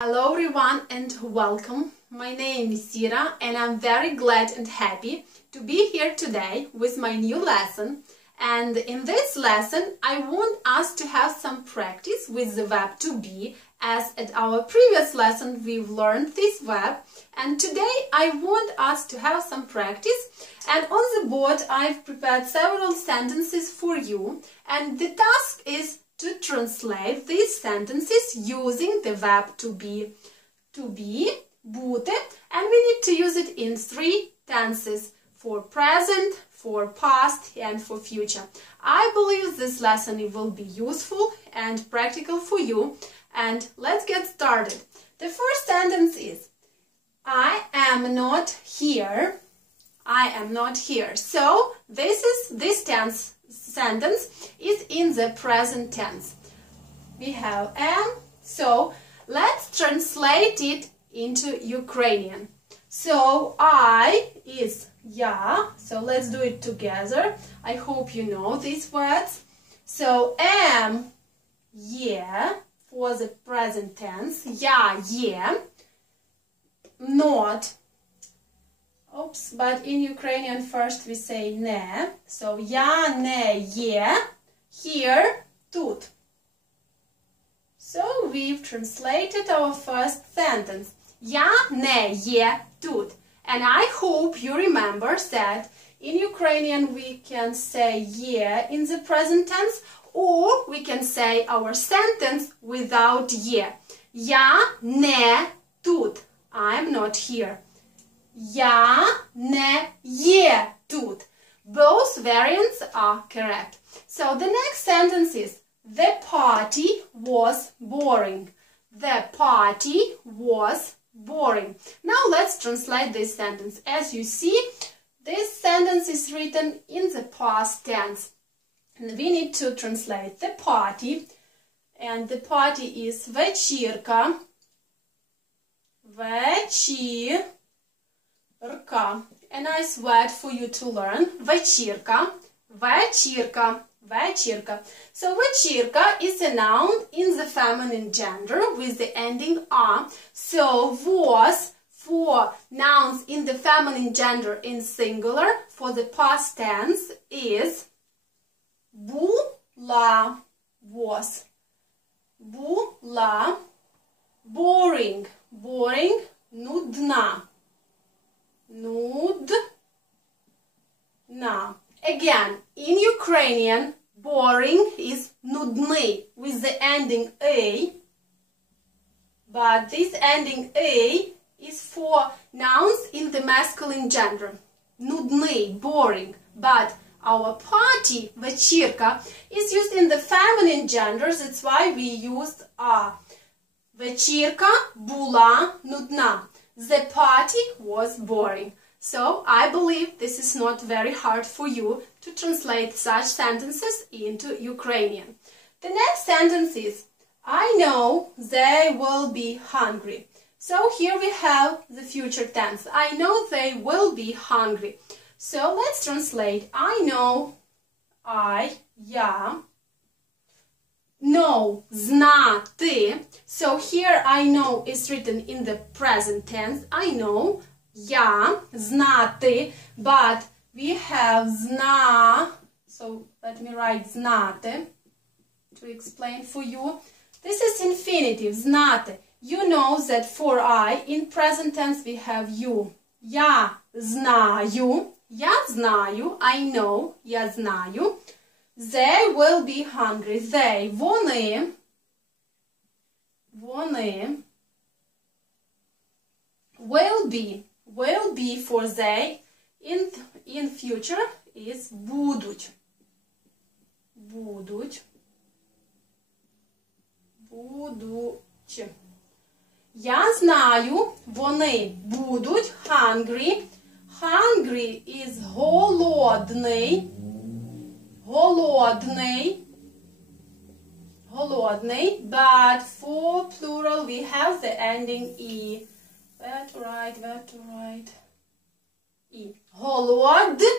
Hello everyone and welcome. My name is Sira and I'm very glad and happy to be here today with my new lesson. And in this lesson I want us to have some practice with the verb to be, as at our previous lesson we've learned this verb, and today I want us to have some practice. And on the board I've prepared several sentences for you, and the task is to translate these sentences using the verb to be, бути, and we need to use it in three tenses: for present, for past, and for future. I believe this lesson will be useful and practical for you, and let's get started. The first sentence is I am not here. I am not here. So this sentence is in the present tense. We have am, so let's translate it into Ukrainian. So I is я, so let's do it together. I hope you know these words. So am, ye, for the present tense, я, ye, not. Oops, but in Ukrainian first we say ne. So я не є, here, тут. So we've translated our first sentence. Я не є тут. And I hope you remember that in Ukrainian we can say ye in the present tense, or we can say our sentence without ye. Я не тут. I'm not here. Я не є тут. Both variants are correct. So the next sentence is the party was boring. The party was boring. Now let's translate this sentence. As you see, this sentence is written in the past tense. And we need to translate the party. And the party is вечірка. A nice word for you to learn. Вечірка. Вечірка. Вечірка. So вечірка is a noun in the feminine gender with the ending a. So was for nouns in the feminine gender in singular for the past tense is була. Was. Була. Boring. Boring. Нудна. Nudna. Again, in Ukrainian, boring is nudny with the ending a, but this ending a is for nouns in the masculine gender. Nudny, boring, but our party, вечірка, is used in the feminine gender, that's why we used a. Вечірка була нудна. The party was boring. So I believe this is not very hard for you to translate such sentences into Ukrainian. The next sentence is I know they will be hungry. So here we have the future tense. I know they will be hungry. So let's translate I know, я, know, знати. So here I know is written in the present tense. I know, я, знати, but we have зна. So let me write знати to explain for you. This is infinitive, знати. You know that for I in present tense we have you. Я знаю, I know, я знаю. They will be hungry. They, вони, will be for they in future is будуть. Я знаю, вони будуть hungry. Hungry is голодний. Голодний, but for plural we have the ending e. Where to write? E. Голодні.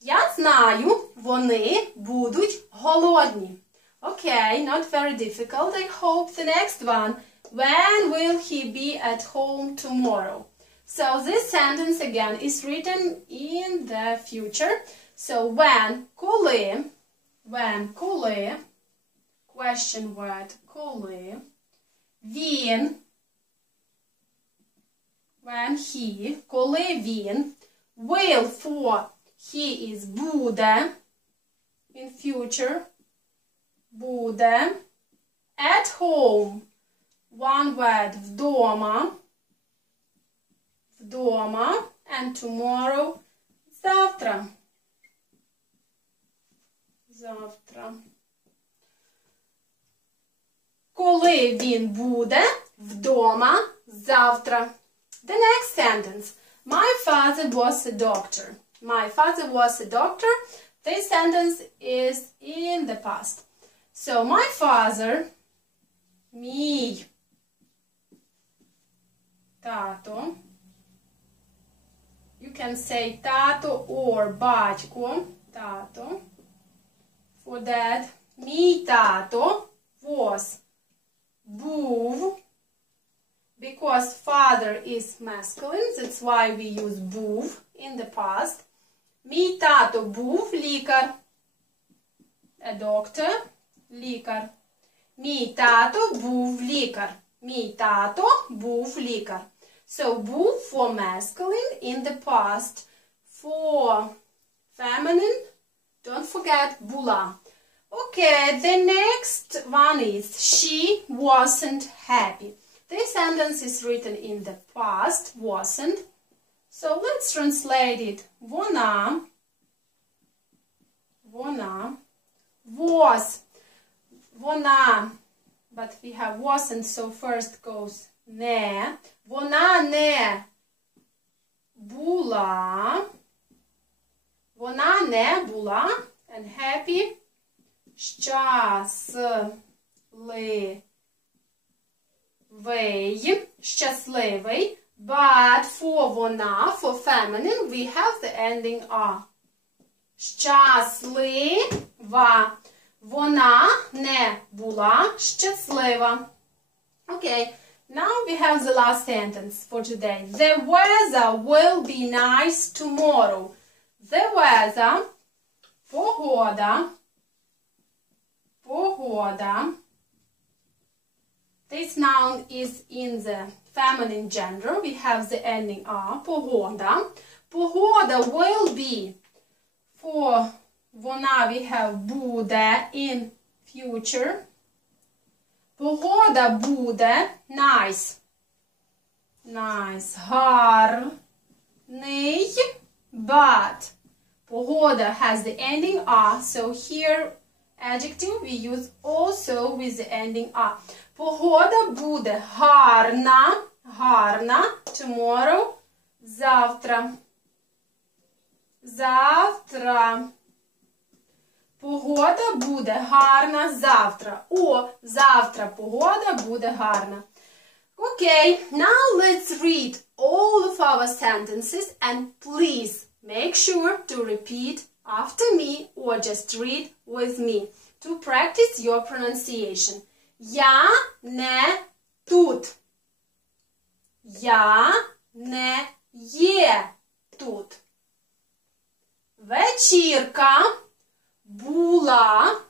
Я знаю, вони будуть голодні. Okay, not very difficult. I hope the next one. When will he be at home tomorrow? So this sentence again is written in the future. So when, коли, question word, коли, він, when he, коли він, will for he is буде, in future, буде, at home, one word, вдома, and tomorrow, завтра. Коли він буде вдома завтра. The next sentence. My father was a doctor. My father was a doctor. This sentence is in the past. So my father, мій тато. You can say тато or батько. Тато. For that, мій тато was, був, because father is masculine, that's why we use був in the past. Мій тато був лікар. A doctor, лікар. Мій тато був лікар. Мій тато був лікар. So, був for masculine in the past. For feminine, don't forget була. Okay, the next one is she wasn't happy. This sentence is written in the past, wasn't. So let's translate it. Вона was. Вона, but we have wasn't, so first goes не. Вона не була. Вона не була. And happy. Щасливий. But for вона, for feminine, we have the ending a. Щаслива. Вона не була щаслива. Okay, now we have the last sentence for today. The weather will be nice tomorrow. The weather, погода. This noun is in the feminine gender. We have the ending a. Погода. Погода will be. For вона we have буде in future. Погода буде nice. Гарний. But погода has the ending a. So here adjective we use also with the ending a. Погода буде гарна. Tomorrow. Завтра. Погода буде гарна завтра. Завтра погода буде гарна. Okay, now let's read all of our sentences and please make sure to repeat after me or just read with me to practice your pronunciation. Я не тут. Я не є тут. Вечірка була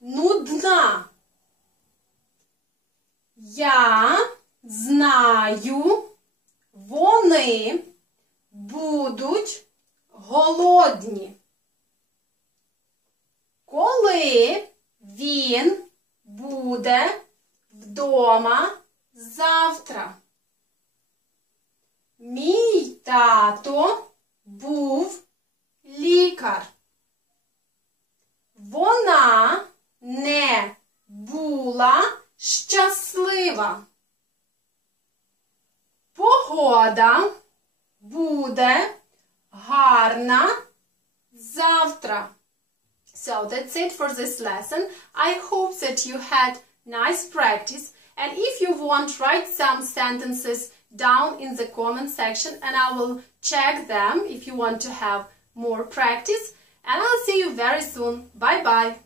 нудна. Я знаю, вони будуть голодні. Коли він буде вдома завтра? Мій тато був лікар. Вона не була щаслива. Погода буде гарна завтра. So that's it for this lesson. I hope that you had nice practice, and if you want, write some sentences down in the comment section and I will check them if you want to have more practice. And I'll see you very soon. Bye bye.